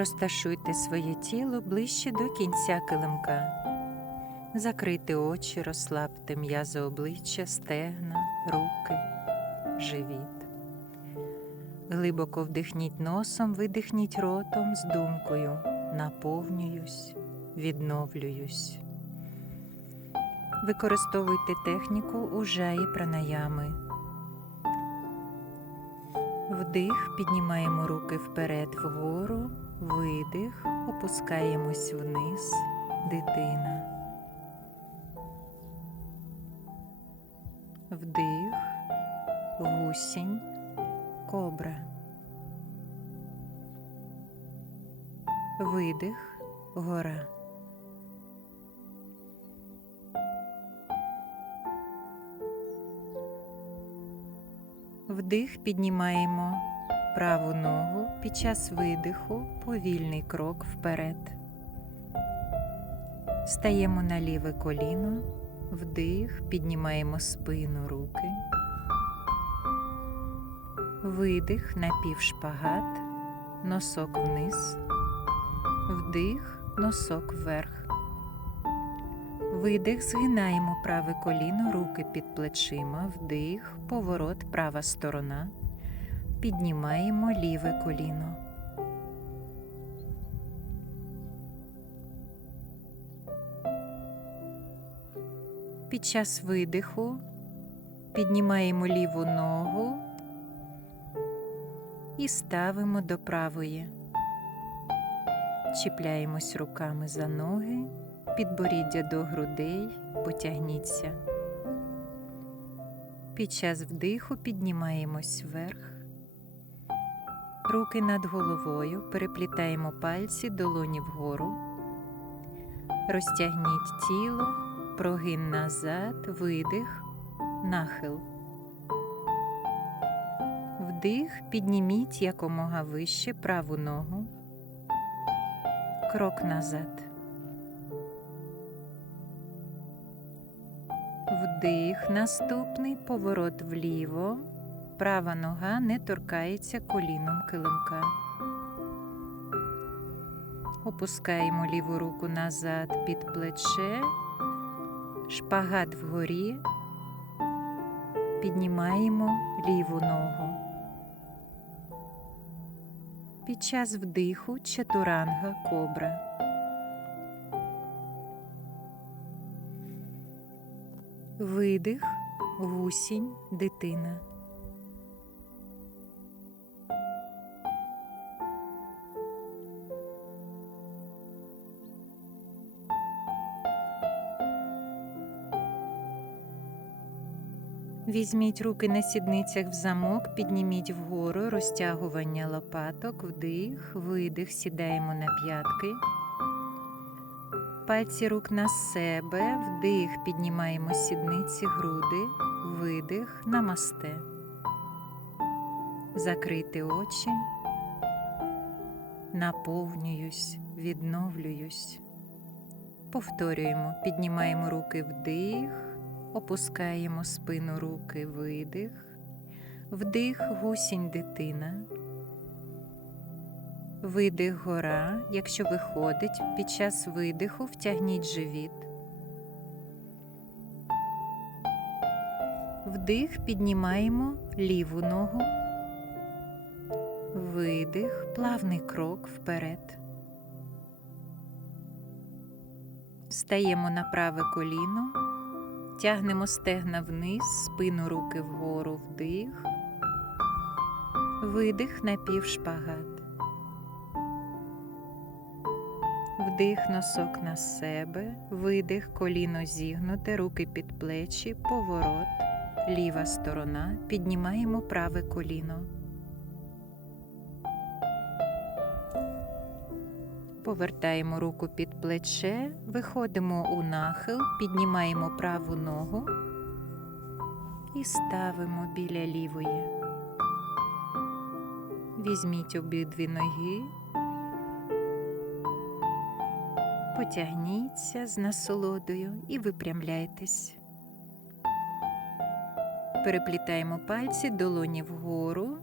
Розташуйте своє тіло ближче до кінця килимка. Закрийте очі, розслабте м'язи обличчя, стегна, руки, живіт. Глибоко вдихніть носом, видихніть ротом з думкою. Наповнююсь, відновлююсь. Використовуйте техніку ужаї пранаями. Вдих, піднімаємо руки вперед вгору, видих, опускаємось вниз, дитина. Вдих, гусінь, кобра. Видих, гора. Вдих піднімаємо праву ногу під час видиху, повільний крок вперед. Стаємо на ліве коліно, вдих, піднімаємо спину руки, видих, напівшпагат, носок вниз, вдих, носок вверх. Видих, згинаємо праве коліно, руки під плечима, вдих, поворот, права сторона. Піднімаємо ліве коліно. Під час видиху піднімаємо ліву ногу і ставимо до правої. Чіпляємось руками за ноги підборіддя до грудей, потягніться. Під час вдиху піднімаємось вверх. Руки над головою, переплітаємо пальці, долоні вгору. Розтягніть тіло, прогин назад, видих, нахил. Вдих, підніміть якомога вище праву ногу. Крок назад. Вдих, наступний поворот вліво. Права нога не торкається коліном килимка. Опускаємо ліву руку назад під плече, шпагат вгорі, піднімаємо ліву ногу. Під час вдиху чатуранга кобра. Видих, гусінь, дитина. Візьміть руки на сідницях в замок, підніміть вгору розтягування лопаток, вдих, видих, сідаємо на п'ятки. Пальці рук на себе, вдих, піднімаємо сідниці, груди, видих, намасте. Закрити очі, наповнююсь, відновлююсь. Повторюємо, піднімаємо руки вдих, опускаємо спину руки, видих, вдих, гусінь дитина. Видих гора, якщо виходить, під час видиху втягніть живіт. Вдих піднімаємо ліву ногу. Видих, плавний крок вперед. Стаємо на праве коліно, тягнемо стегна вниз, спину руки вгору, вдих, видих напівшпагат. Вдих носок на себе, видих, коліно зігнуте, руки під плечі, поворот, ліва сторона, піднімаємо праве коліно. Повертаємо руку під плече, виходимо у нахил, піднімаємо праву ногу і ставимо біля лівої. Візьміть обидві ноги. Потягніться з насолодою і випрямляйтесь. Переплітаємо пальці долоні вгору,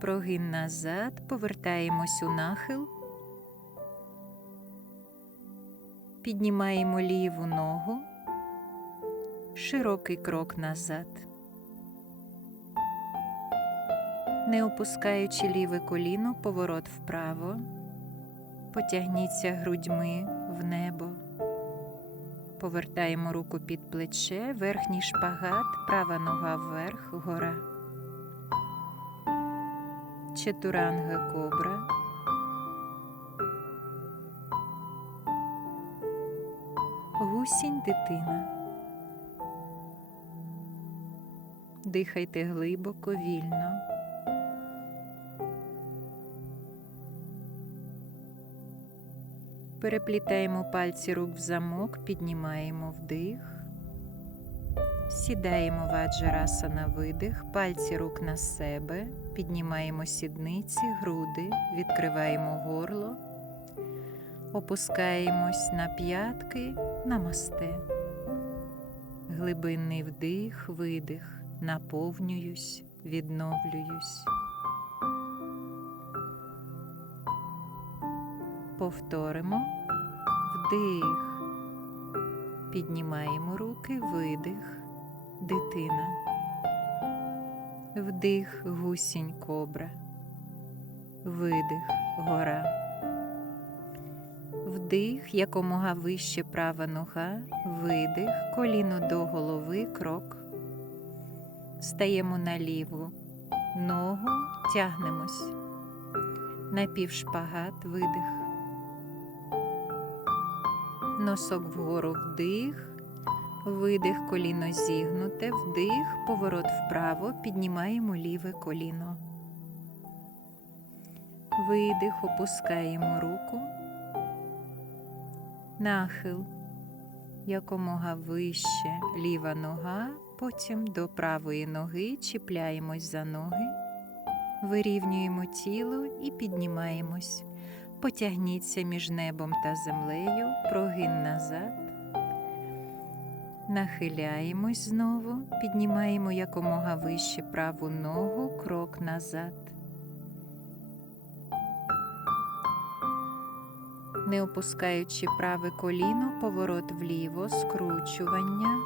прогин назад, повертаємось у нахил, Піднімаємо ліву ногу, широкий крок назад. Не опускаючи ліве коліно, поворот вправо. Потягніться грудьми в небо. Повертаємо руку під плече, верхній шпагат, права нога вверх, гора. Четуранга кобра. Гусінь дитина. Дихайте глибоко, вільно. Переплітаємо пальці рук в замок, піднімаємо вдих. Сідаємо в аджараса на видих, пальці рук на себе, піднімаємо сідниці, груди, відкриваємо горло, опускаємось на п'ятки, намасте. Глибинний вдих, видих, наповнююсь, відновлююсь. Повторимо вдих. Піднімаємо руки, видих, дитина. Вдих, гусінь кобра. Видих, гора. Вдих, якомога вище права нога, видих, коліно до голови, крок. Стаємо на ліву ногу, тягнемось. Напівшпагат, видих. Носок вгору вдих, видих, коліно зігнуте, вдих, поворот вправо, піднімаємо ліве коліно. Видих, опускаємо руку. Нахил якомога вище ліва нога, потім до правої ноги чіпляємось за ноги, вирівнюємо тіло і піднімаємось. Потягніться між небом та землею, прогин назад. Нахиляємось знову, піднімаємо якомога вище праву ногу, крок назад. Не опускаючи праве коліно, поворот вліво, скручування,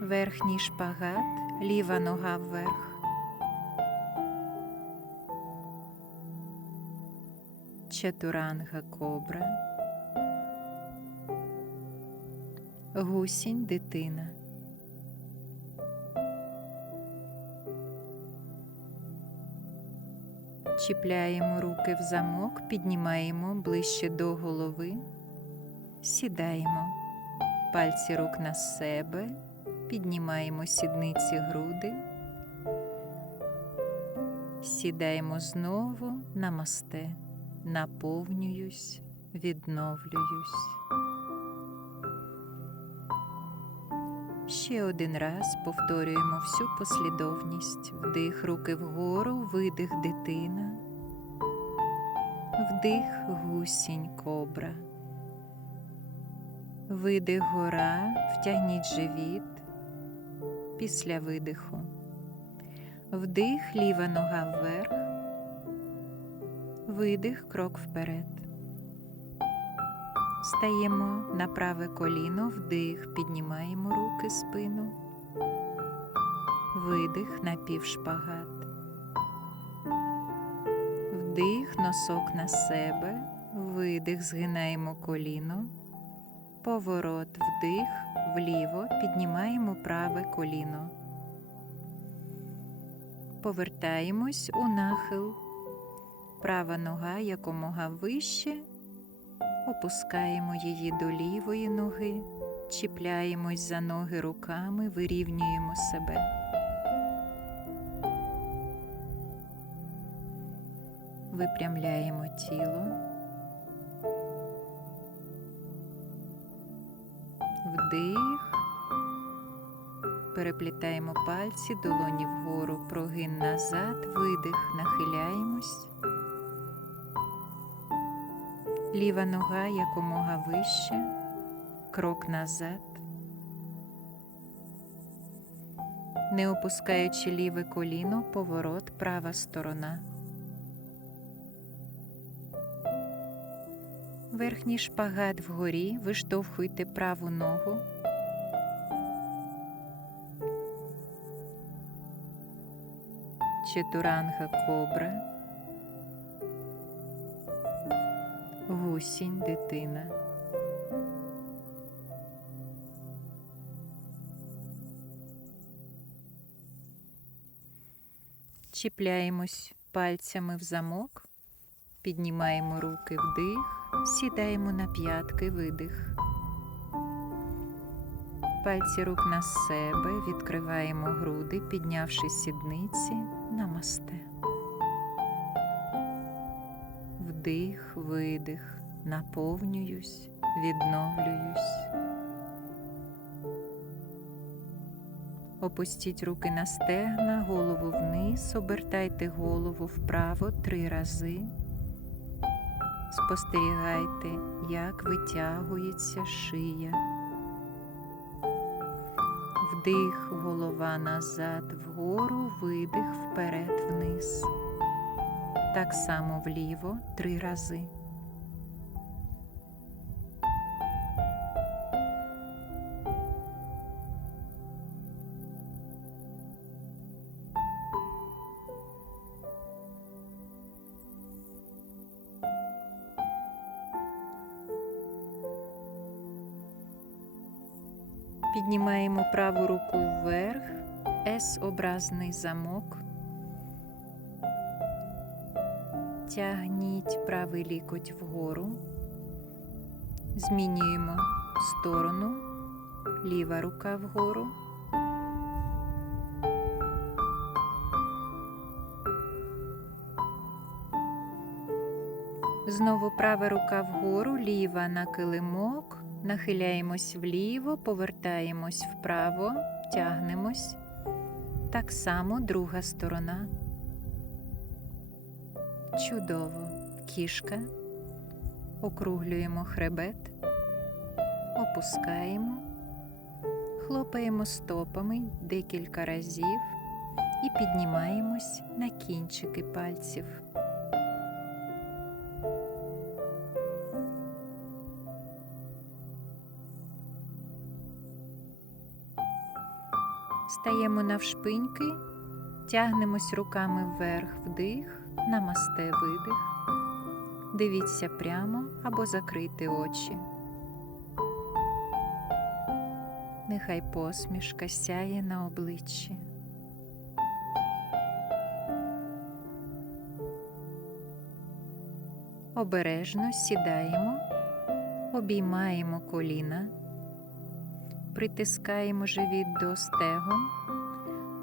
верхній шпагат, ліва нога вверх. Чатуранга кобра, гусінь дитина. Чіпляємо руки в замок, піднімаємо ближче до голови, сідаємо, пальці рук на себе, піднімаємо сідниці груди, сідаємо знову. Намасте. Наповнююсь, відновлююсь. Ще один раз повторюємо всю послідовність. Вдих руки вгору, видих дитина, вдих гусінь кобра, видих гора, втягніть живіт після видиху, вдих ліва нога вверх. Видих, крок вперед. Стаємо на праве коліно, вдих, піднімаємо руки, спину, видих на півшпагат, вдих, носок на себе, видих, згинаємо коліно, поворот, вдих, вліво, піднімаємо праве коліно. Повертаємось у нахил права нога якомога вище, опускаємо її до лівої ноги, чіпляємось за ноги руками, вирівнюємо себе. Випрямляємо тіло, вдих, переплітаємо пальці, долоні вгору, прогин назад, видих, нахиляємось. Ліва нога якомога вище, крок назад, не опускаючи ліве коліно, поворот, права сторона. Верхній шпагат вгорі, виштовхуйте праву ногу. Четуранга кобра. Гусінь дитина. Чіпляємось пальцями в замок, піднімаємо руки вдих, сідаємо на п'ятки видих. Пальці рук на себе, відкриваємо груди, піднявши сідниці, намасте. Вдих, видих, наповнююсь, відновлююсь. Опустіть руки на стегна, голову вниз, обертайте голову вправо три рази. Спостерігайте, як витягується шия. Вдих, голова назад, вгору, видих вперед, вниз. Так само вліво три рази. Праву руку вверх, С-образний замок. Тягніть правий лікоть вгору. Змінюємо сторону, ліва рука вгору. Знову права рука вгору, ліва на килимок. Нахиляємось вліво, повертаємось вправо, тягнемось. Так само друга сторона. Чудово. Кішка. Округлюємо хребет, опускаємо, хлопаємо стопами декілька разів і піднімаємось на кінчики пальців. Стаємо навшпиньки, тягнемось руками вверх вдих, намасте видих. Дивіться прямо або закрийте очі. Нехай посмішка сяє на обличчі. Обережно сідаємо, обіймаємо коліна, притискаємо живіт до стегон,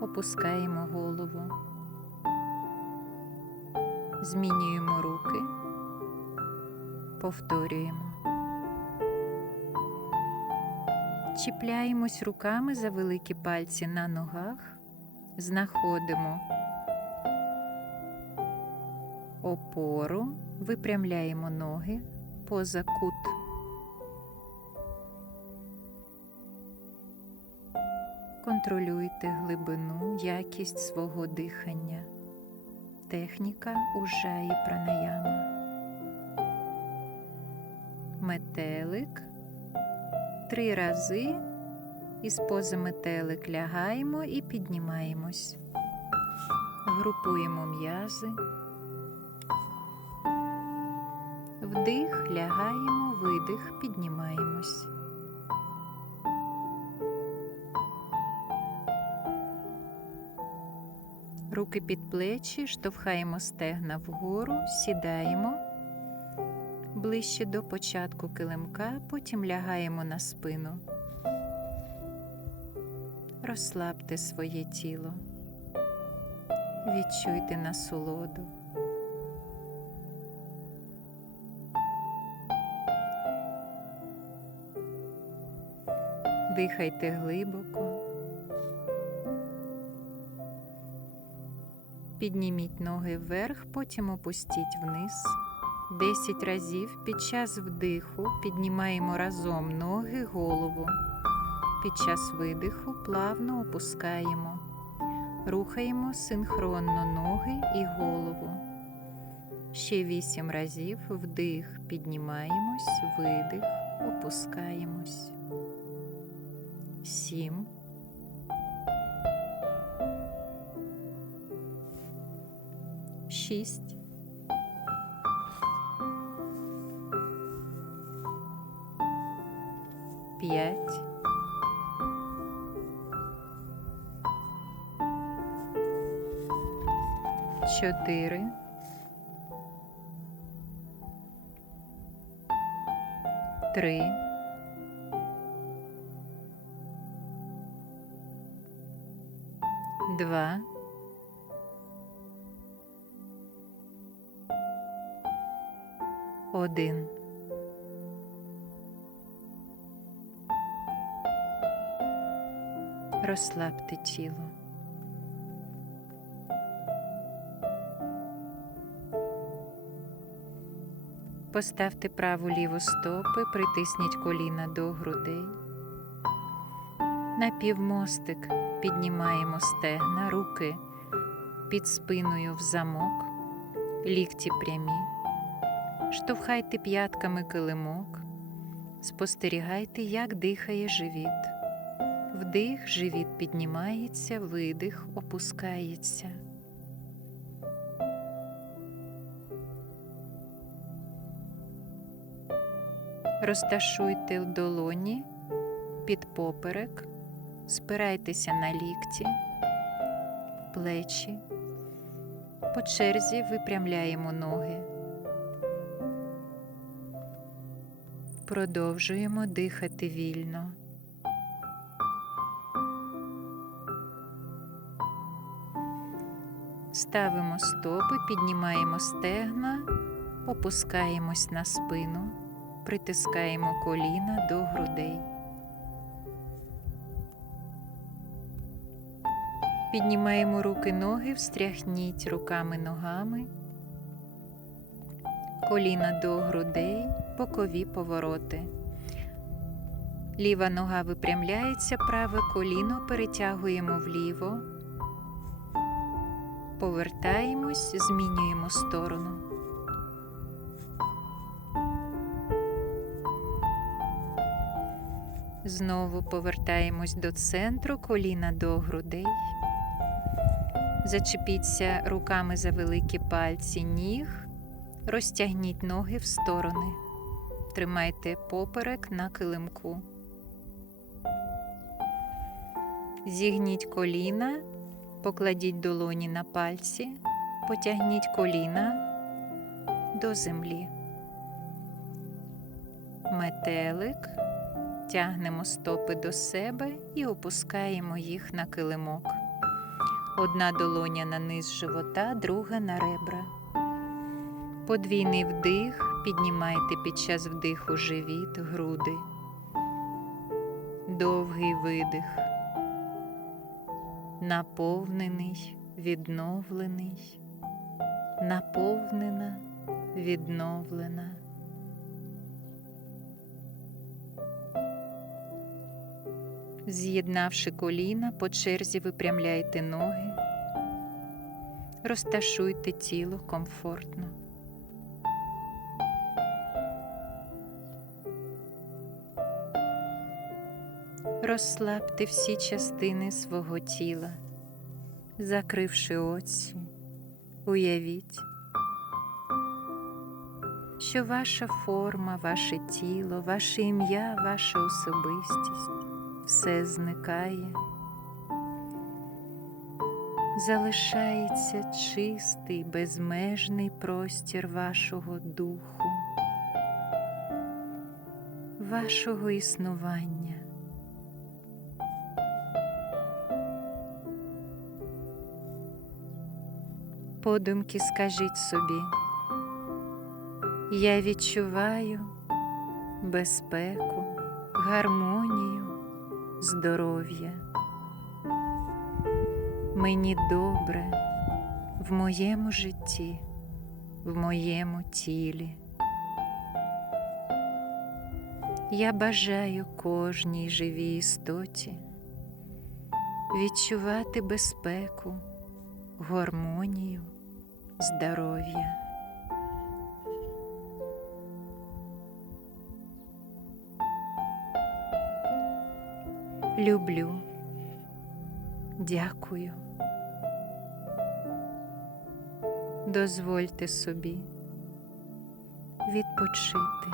опускаємо голову, змінюємо руки, повторюємо. Чіпляємось руками за великі пальці на ногах, знаходимо опору, випрямляємо ноги поза кут. Контролюйте глибину, якість свого дихання, техніка ужаї пранаяма. Метелик. Три рази із пози метелик лягаємо і піднімаємось. Групуємо м'язи. Вдих, лягаємо, видих, піднімаємось. Руки під плечі, штовхаємо стегна вгору, сідаємо ближче до початку килимка, потім лягаємо на спину. Розслабте своє тіло, відчуйте насолоду. Дихайте глибоко. Підніміть ноги вверх, потім опустіть вниз. Десять разів під час вдиху піднімаємо разом ноги, голову. Під час видиху плавно опускаємо. Рухаємо синхронно ноги і голову. Ще вісім разів вдих, піднімаємось, видих, опускаємось. Сім. Шість. П'ять. Чотири. Три. Два. Один. Розслабте тіло. Поставте праву ліву стопи, притисніть коліна до грудей. На півмостик піднімаємо стегна, руки під спиною в замок, лікті прямі. Штовхайте п'ятками килимок, спостерігайте, як дихає живіт. Вдих, живіт піднімається, видих, опускається. Розташуйте долоні під поперек, спирайтеся на лікті, плечі. По черзі випрямляємо ноги. Продовжуємо дихати вільно. Ставимо стопи, піднімаємо стегна, опускаємось на спину, притискаємо коліна до грудей. Піднімаємо руки ноги, встряхніть руками ногами, коліна до грудей, бокові повороти. Ліва нога випрямляється, праве коліно перетягуємо вліво, повертаємось, змінюємо сторону. Знову повертаємось до центру, коліна до грудей. Зачепіться руками за великі пальці ніг, розтягніть ноги в сторони, тримайте поперек на килимку. Зігніть коліна, покладіть долоні на пальці, потягніть коліна до землі. Метелик, тягнемо стопи до себе і опускаємо їх на килимок. Одна долоня на низ живота, друга на ребра. Подвійний вдих, піднімайте під час вдиху живіт, груди. Довгий видих. Наповнений, відновлений, наповнена, відновлена. З'єднавши коліна, по черзі випрямляйте ноги, розташуйте тіло комфортно. Розслабте всі частини свого тіла, закривши очі, уявіть, що ваша форма, ваше тіло, ваше ім'я, ваша особистість все зникає, залишається чистий, безмежний простір вашого духу, вашого існування. Подумки скажіть собі, я відчуваю безпеку, гармонію, здоров'я. Мені добре в моєму житті, в моєму тілі. Я бажаю кожній живій істоті відчувати безпеку, гармонію, здоров'я. Люблю, дякую. Дозвольте собі відпочити.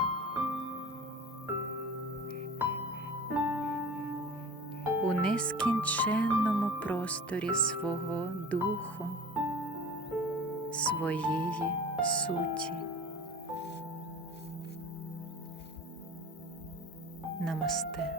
У нескінченному просторі свого духу своєї суті. Намасте.